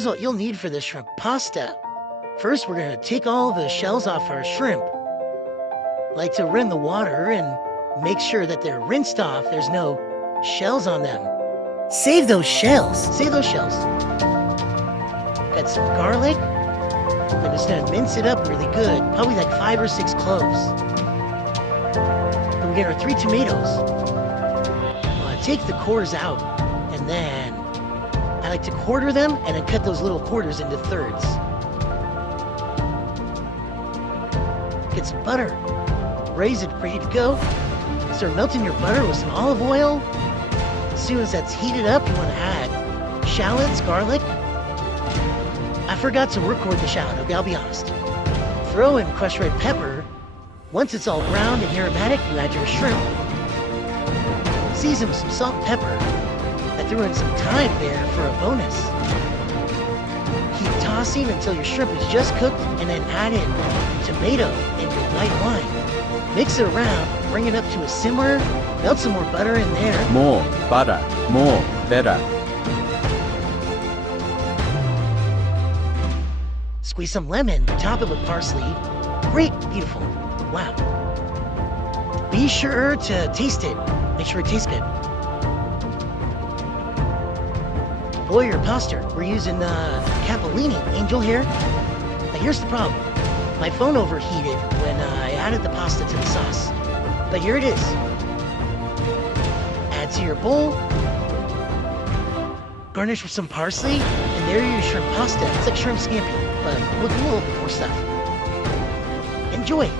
Here's what you'll need for the shrimp pasta. First, we're gonna take all the shells off our shrimp. Like to rinse the water and make sure that they're rinsed off. There's no shells on them. Save those shells. Save those shells. Got some garlic. I'm just gonna mince it up really good. Probably like 5 or 6 cloves. Then we get our 3 tomatoes. Take the cores out, and then I like to quarter them and then cut those little quarters into thirds. Get some butter. Raise it, ready to go. Start melting your butter with some olive oil. As soon as that's heated up, you want to add shallots, garlic. I forgot to record the shallot, okay, I'll be honest. Throw in crushed red pepper. Once it's all browned and aromatic, you add your shrimp. Season with some salt and pepper. I threw in some thyme there for a bonus. Keep tossing until your shrimp is just cooked, and then add in tomato and your white wine. Mix it around, bring it up to a simmer, melt some more butter in there. More butter, more better. Squeeze some lemon, top it with parsley. Great, beautiful, wow. Be sure to taste it. Make sure it tastes good. Boil your pasta. We're using capellini, angel hair. Now here's the problem. My phone overheated when I added the pasta to the sauce. But here it is. Add to your bowl. Garnish with some parsley. And there you shrimp pasta. It's like shrimp scampi, but with a little bit more stuff. Enjoy.